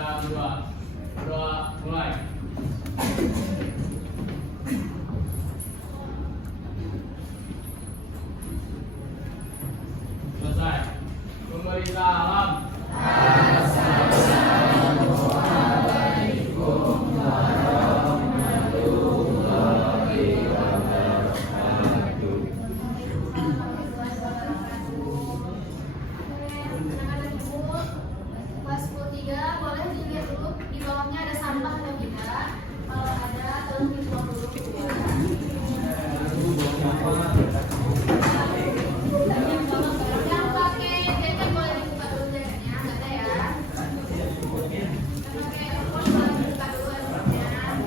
kita berdua mulai. Selesai. Pemerintah alam. Kelas 10 boleh dilihat dulu di bawahnya ada sampah atau tidak. Kalau ada, tolong dibuang dulu. Yang pakai jaket boleh dibuka dulu jaketnya, nggak ada ya. Yang pakai earphone boleh dibuka dulu earphone-nya.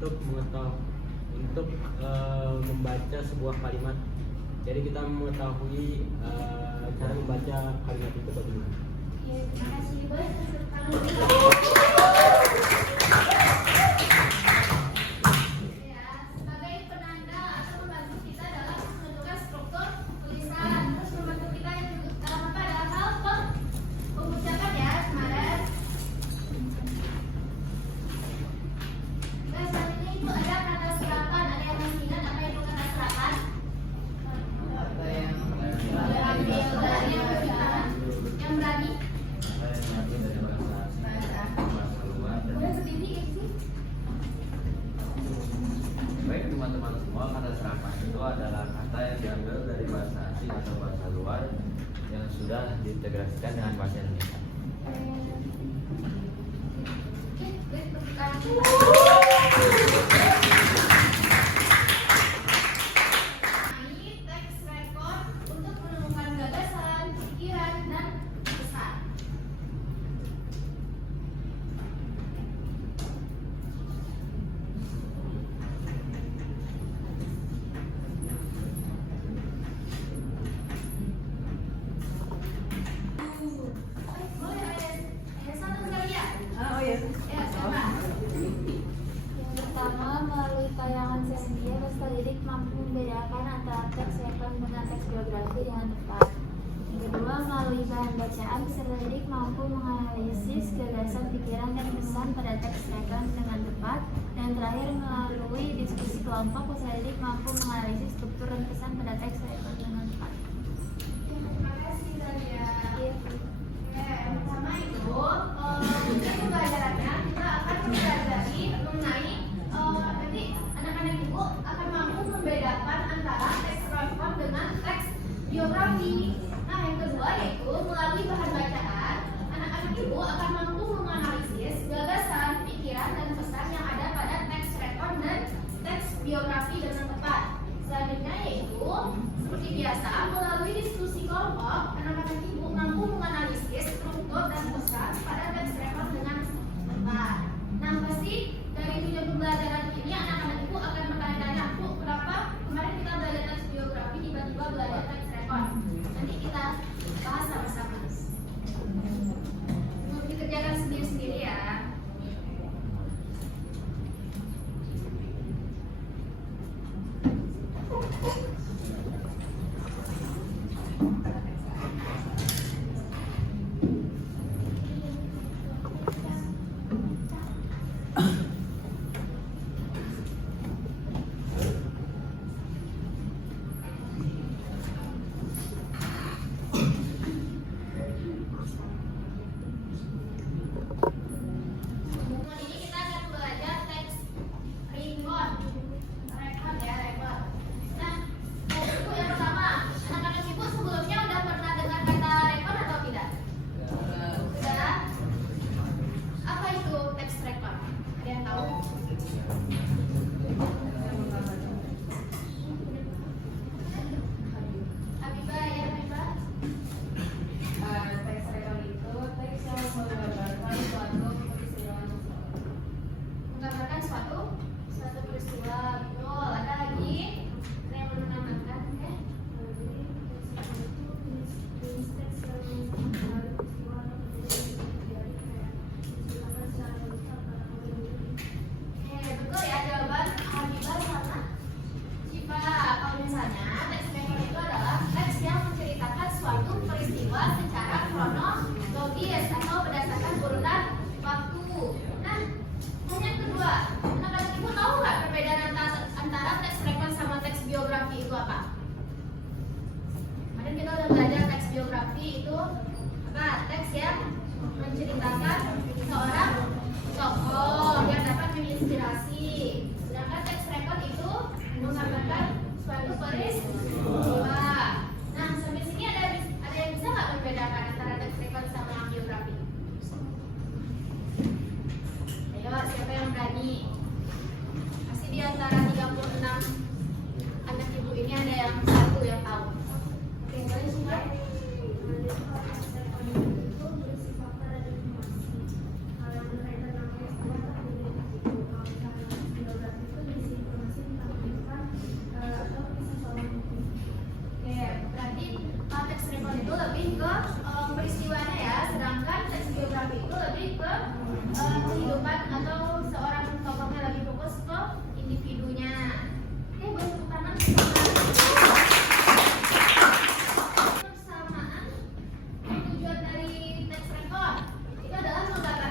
untuk membaca sebuah kalimat. Jadi kita mengetahui cara membaca kalimat itu bagaimana. Oke, terima kasih. Boleh tepuk tangan. Ya, sebagai penanda atau membantu kita dalam menentukan struktur tulisan, terus membantu kita dalam apa? Dalam hal pengucapan ya, kemarin. Nah, selanjutnya itu ada kata serapan. Ada yang masih ingat apa itu kata serapan? Yang berani? Boleh berdiri itu? Baik teman-teman semua, kata serapan itu adalah kata yang diambil dari bahasa asing atau bahasa luar yang sudah diintegrasikan dengan bahasa Indonesia. Oke, boleh tepuk tangan. Teks rekor untuk menemukan gagasan, pikiran, dan pesan. Boleh ada satu kali ya? Oh iya. Ya, coba. Yang pertama, melalui tayangan Sendia, peserta didik mampu membedakan antara teks rekon dengan teks biografi dengan tepat. Yang kedua, melalui bahan bacaan, peserta didik mampu menganalisis gagasan, pikiran, dan pesan pada teks rekon dengan tepat. Dan terakhir, melalui diskusi kelompok, peserta didik mampu menganalisis struktur dan pesan pada teks rekon dengan tepat. Terima kasih, Zalia. Iya. Yang pertama itu, untuk pembelajarannya kita akan mempelajari mengenai nanti anak-anak ibu akan mampu membedakan antara teks rekon dengan teks biografi. Nah, yang kedua yaitu melalui bahan bacaan, anak-anak ibu akan mampu menganalisis gagasan, pikiran, dan pesan yang ada pada teks rekon dan teks biografi dengan tepat. Selanjutnya yaitu seperti biasa melalui diskusi kelompok, anak-anak ibu mampu menganalisis struktur dan pesan pada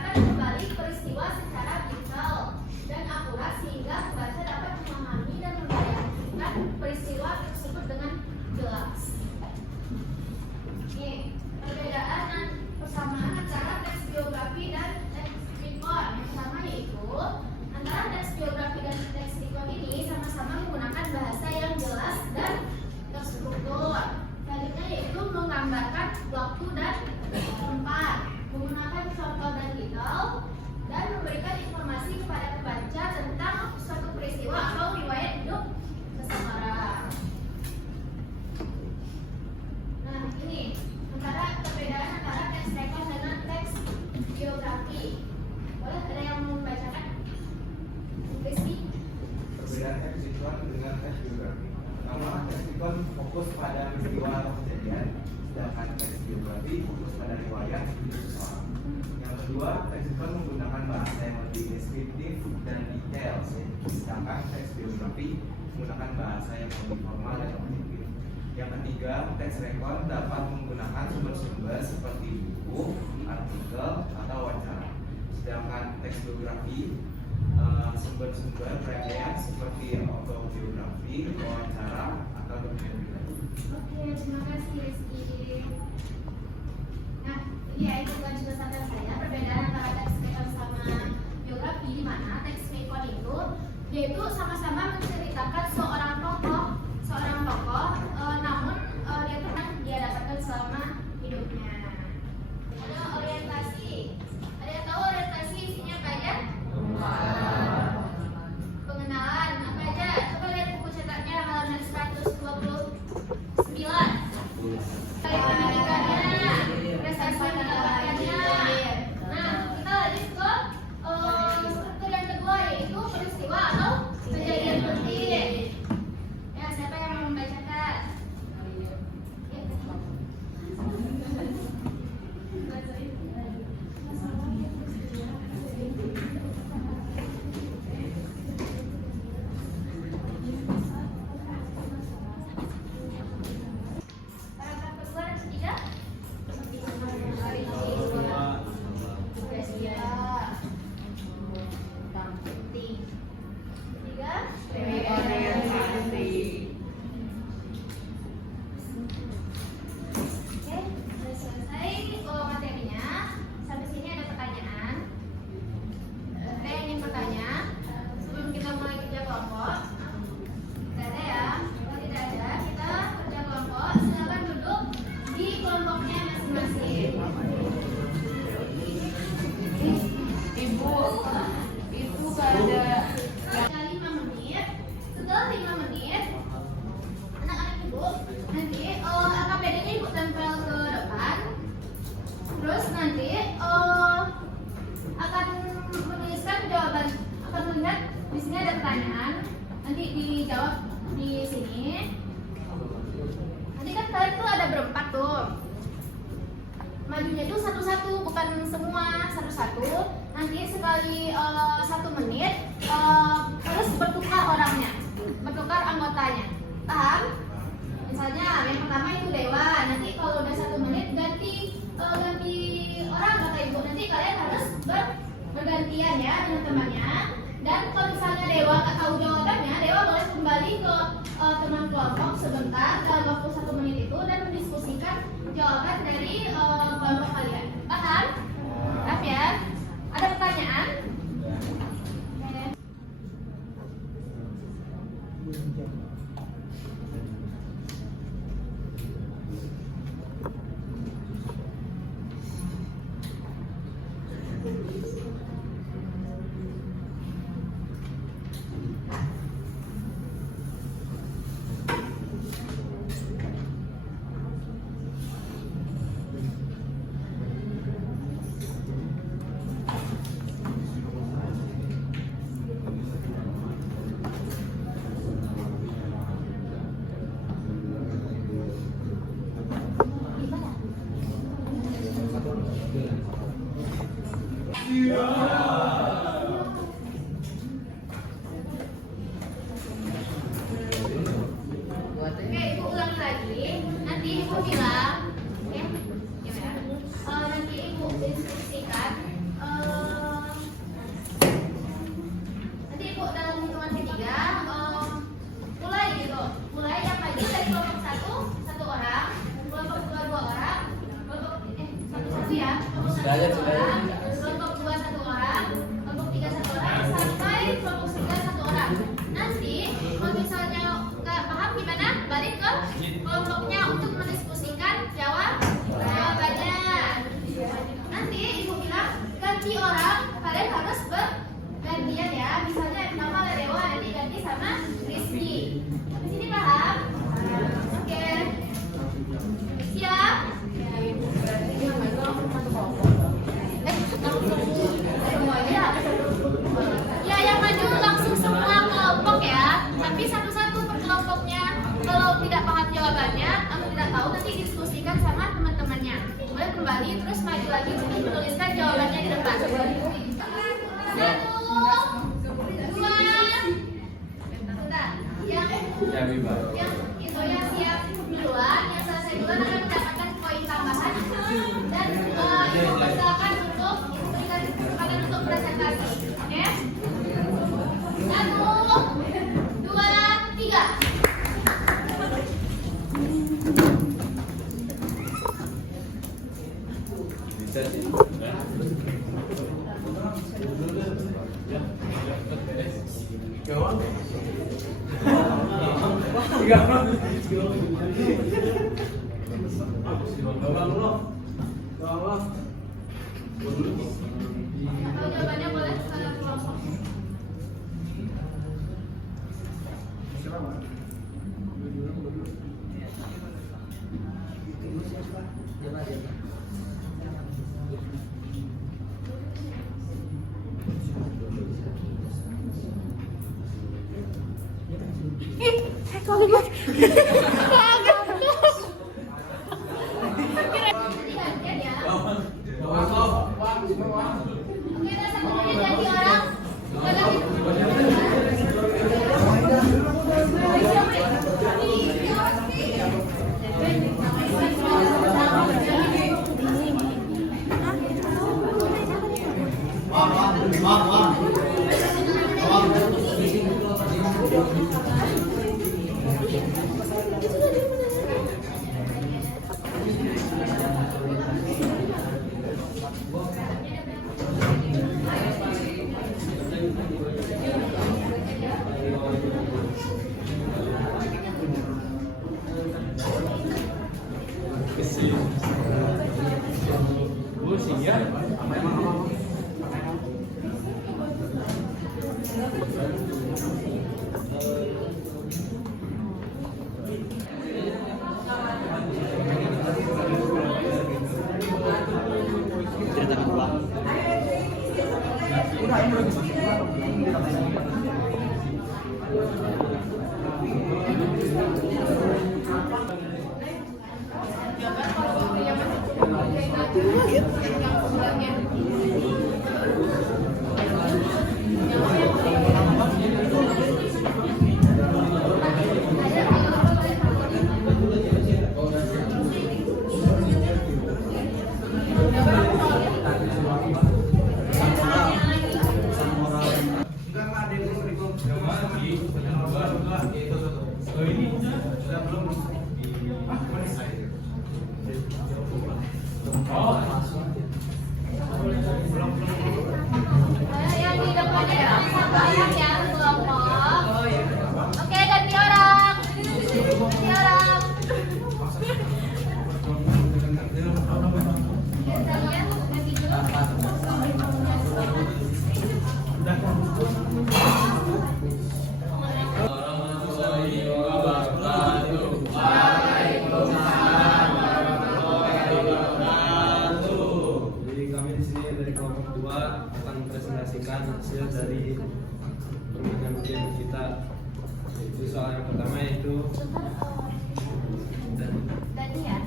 menceritakan kembali peristiwa secara detail dan akurat sehingga pembaca dapat memahami dan membayangkan peristiwa tersebut dengan jelas. Nih, perbedaan dan persamaan antara teks biografi dan teks recon. Yang pertama yaitu antara teks biografi dan teks recon ini sama-sama menggunakan bahasa yang jelas dan terstruktur. Selanjutnya yaitu menggambarkan waktu dan tempat, menggunakan contoh dan detail, dan memberikan informasi kepada pembaca tentang suatu peristiwa atau riwayat hidup seseorang. Nah, ini perbedaan antara teks recon dengan teks biografi. Boleh ada yang mau membacakan? Rizky? Perbedaan teks recon dengan teks biografi. Pertama, teks recon fokus pada peristiwa atau kejadian, sedangkan teks biografi fokus pada riwayat hidup seseorang. Yang kedua, teks recon menggunakan bahasa yang lebih deskriptif dan detail, sedangkan teks biografi menggunakan bahasa yang lebih formal dan objektif. Yang ketiga, teks recon dapat menggunakan sumber-sumber seperti buku, artikel, atau wawancara. Sedangkan teks biografi sumber-sumber rangkaian seperti autobiografi, wawancara, atau dokumen. Oke, terima kasih Rizky. Nah, ini ya itu kan juga saran saya perbedaan antara teks recon sama biografi, di mana teks recon itu yaitu sama-sama menceritakan seorang tokoh, namun dia pernah dia dapatkan selama hidupnya. Ada orientasi. Ada yang tahu orientasi isinya apa aja? Pengenalan apa aja? Coba lihat buku cetaknya halaman 129. Pendidikannya, prestasi yang didapatkannya. Nah, kita lanjut ke struktur yang kedua yaitu peristiwa atau kejadian penting. Ya, siapa yang mau membacakan? Paragraf kedua dan ketiga. Oke, sudah selesai materinya. Sampai sini ada pertanyaan. Ada yang ingin bertanya sebelum kita mulai kerja kelompok? Tidak ada ya? Kalau tidak ada, kita kerja kelompok. Silakan duduk di kelompoknya masing-masing. Ibu pada 5 menit. Setelah 5 menit, anak-anak ibu nanti AKPD-nya ibu tempel ke depan. Terus nanti akan menuliskan jawaban, akan melihat di sini ada pertanyaan, nanti dijawab di sini. Nanti kan kalian tuh ada berempat tuh. Majunya tuh satu-satu, bukan semua satu-satu. Nanti sekali 1 menit harus bertukar orangnya, bertukar anggotanya. Paham? Misalnya yang pertama itu Dewa. Nanti kalau udah 1 menit ganti orang kata ibu. Nanti kalian harus bergantian ya dengan temannya. Dan kalau misalnya Dewa nggak tahu jawabannya, Dewa boleh kembali ke teman kelompok sebentar dalam waktu 1 menit itu dan mendiskusikan jawaban dari kelompok kalian. Paham? Paham ya? Ada pertanyaan? Oke, ibu ulangi lagi. Nanti ibu bilang, ya, gimana? Nanti ibu diskusikan ganti orang, kalian harus bergantian ya. Misalnya nama Ledewa nanti ganti sama Rizky. Sampai sini paham? Oke. Siap? Ya, yang maju langsung semua kelompok ya. Tapi satu-satu per kelompoknya. Kalau tidak paham jawabannya atau tidak tahu, nanti diskusikan sama teman-temannya. Boleh kembali terus maju lagi untuk menuliskan jawabannya di depan. 1, 2, bentar. Yang itu yang siap duluan, yang selesai duluan akan mendapatkan poin tambahan dan dipersilakan untuk berikan kesempatan untuk presentasi. Oke? 1, 2, 3. Bisa sih. Kalau jawabannya boleh sekarang kelompok. Gantian ya. Oke, ada satu menit ganti orang. Yang di depannya bisa banyak ya kelompok. Oke, ganti orang. Ganti orang. Ganti dulu. Jadi kami di sini dari kelompok 2 akan mempresentasikan hasil dari permainan game kita. Itu soal yang pertama yaitu Ganti ya.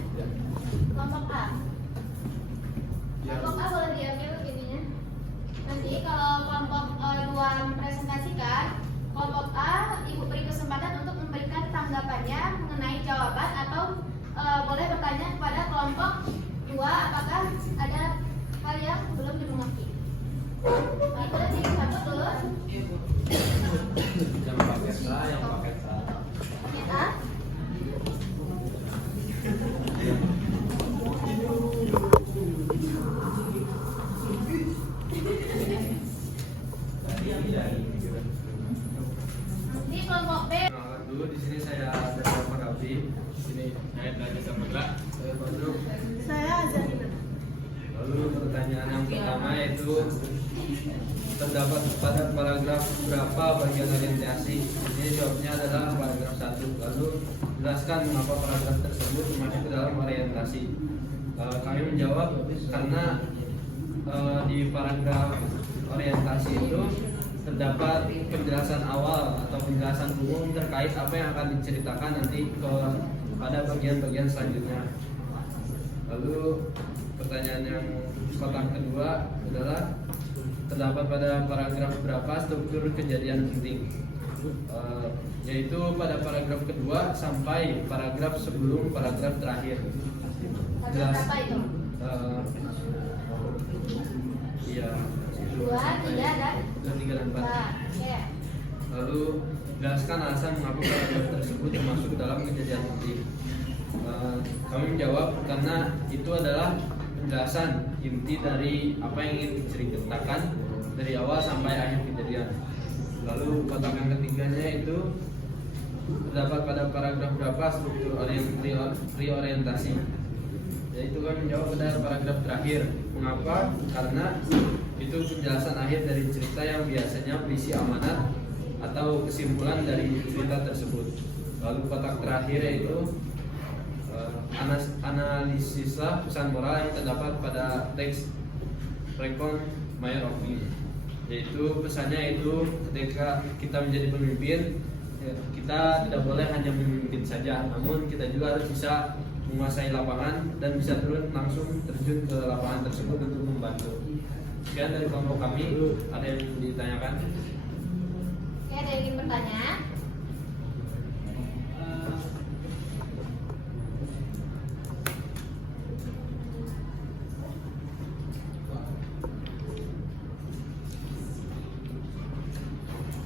Kelompok A. Kelompok A boleh diambil ininya. Nanti kalau kelompok 2 mempresentasikan, kelompok A Ibu beri kesempatan untuk memberikan tanggapannya mengenai jawaban atau boleh bertanya kepada kelompok 2 apakah ada hal yang belum dimengerti. Nah, boleh dicabut dulu. yang paket A, yang paket A. Paket A. Nanti kelompok B. Dulu di sini saya ada beberapa Rabi. Di sini Saya belajar sama saya Badruk. Saya Azalina. Lalu pertanyaan yang pertama yaitu terdapat pada paragraf berapa bagian orientasi? Ini jawabnya adalah paragraf 1. Lalu jelaskan mengapa paragraf tersebut masuk ke dalam orientasi. Kami menjawab karena di paragraf orientasi itu terdapat penjelasan awal atau penjelasan umum terkait apa yang akan diceritakan nanti pada bagian-bagian selanjutnya. Lalu pertanyaan yang kotak kedua adalah terdapat pada paragraf berapa struktur kejadian penting, yaitu pada paragraf kedua sampai paragraf sebelum paragraf terakhir. Paragraf berapa itu? Iya. 2, 3 dan 3 dan 4. Oke. Lalu jelaskan alasan mengapa paragraf tersebut termasuk dalam kejadian penting. Kami menjawab karena itu adalah penjelasan inti dari apa yang ingin diceritakan dari awal sampai akhir kejadian. Lalu kotak yang ketiganya itu terdapat pada paragraf berapa struktur reorientasi, yaitu kami menjawab pada paragraf terakhir. Mengapa? Karena itu penjelasan akhir dari cerita yang biasanya berisi amanat atau kesimpulan dari cerita tersebut. Lalu kotak terakhir yaitu analisislah pesan moral yang terdapat pada teks Recon Mayor of Me, yaitu pesannya itu ketika kita menjadi pemimpin, kita tidak boleh hanya memimpin saja, namun kita juga harus bisa menguasai lapangan dan bisa langsung terjun ke lapangan tersebut untuk membantu. Sekian dari kelompok kami. Ada yang ditanyakan? Oke, ada yang ingin bertanya?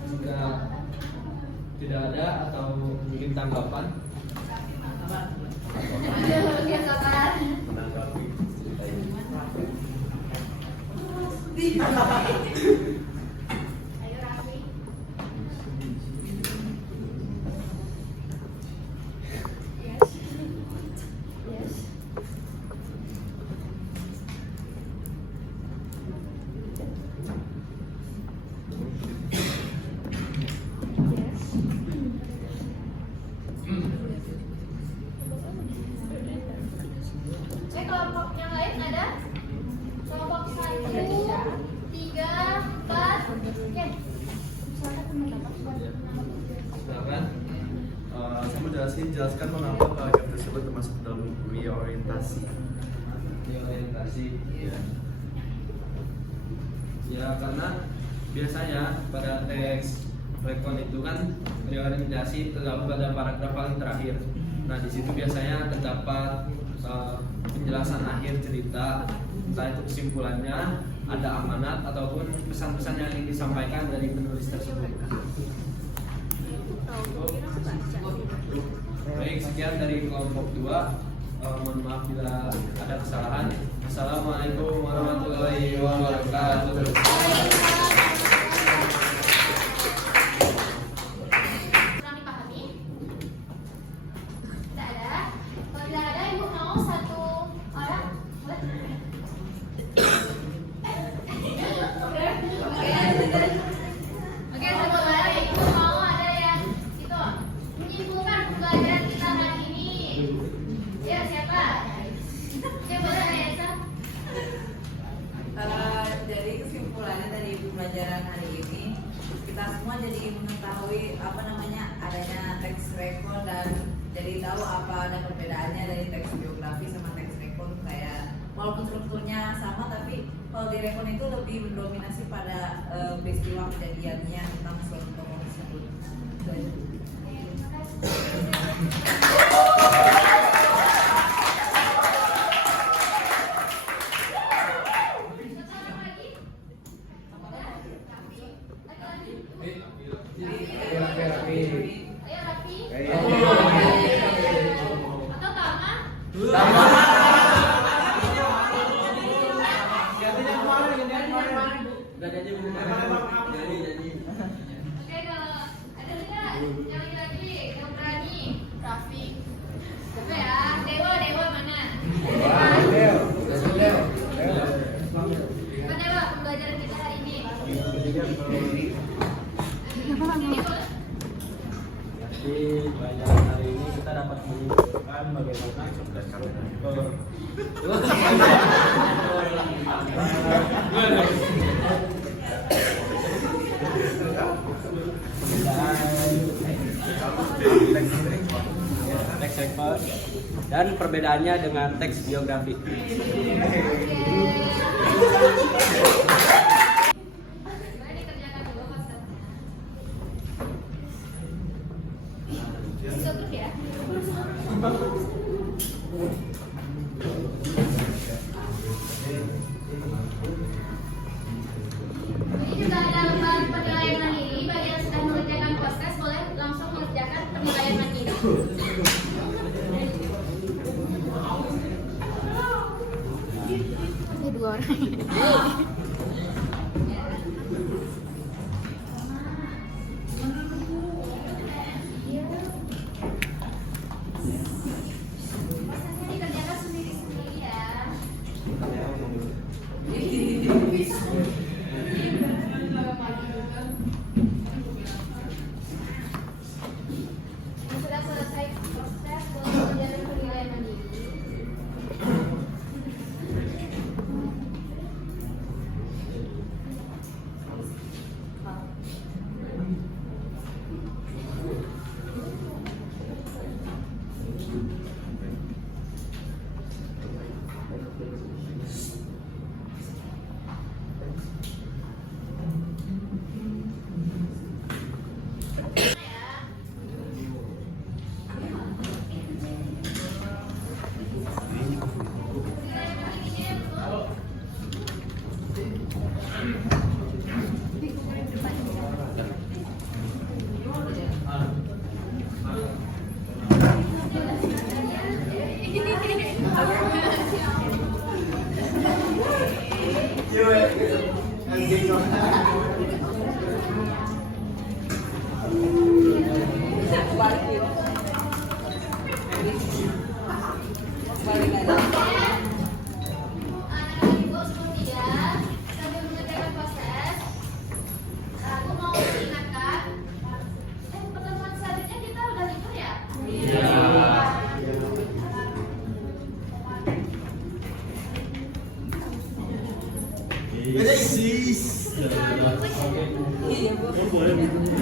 Jika tidak ada atau mungkin tanggapan? Oke, sabar. Menanggapi cerita ini. Ayo Raffi. Yes. Yes. Kelompok yang lain ada? Kelompok 1, 3, 4. Oke. Silakan. Saya mau jelaskan mengapa paragraf tersebut termasuk dalam reorientasi. Reorientasi. Ya, karena biasanya pada teks Recon itu kan reorientasi terdapat pada paragraf paling terakhir. Nah, di situ biasanya terdapat penjelasan akhir cerita, entah itu kesimpulannya, ada amanat ataupun pesan-pesan yang ingin disampaikan dari penulis tersebut. Baik, sekian dari kelompok 2. Mohon maaf bila ada kesalahan. Assalamualaikum warahmatullahi wabarakatuh. Kurang dipahami? Tidak ada. Kalau tidak ada, ibu mau satu orang? Boleh? Oke, satu orang. Ibu mau ada yang itu menyimpulkan pembelajaran kita hari ini. Ya, siapa? Ya, boleh Ayasa. Jadi kesimpulannya dari pembelajaran hari ini, kita semua jadi mengetahui apa namanya adanya teks rekon dan jadi tahu apa ada perbedaannya dari teks biografi sama teks rekon. Kayak walaupun strukturnya sama, tapi kalau di rekon itu lebih mendominasi pada peristiwa kejadiannya tentang suatu tokoh tersebut. Terima kasih. Ayo Raffi. Atau Tama? Oke, kalau ada tidak? Jadi pelajaran hari ini kita dapat menunjukkan bagaimana teks rekor dan perbedaannya dengan teks geografi. Mari kerjakan dulu Mas. Tutup ya. Ini juga ada lembar penilaian mandiri. Bagi yang sudah mengerjakan proses boleh langsung mengerjakan penilaian mandiri. Ada 2 orang. Prosesnya dikerjakan sendiri-sendiri ya. Yang sudah selesai proses boleh mengerjakan penilaian mandiri. Anak-anak ibu seperti ya, sambil mengerjakan proses, aku mau mengingatkan, pertemuan selanjutnya kita udah libur ya? Iya, Bu.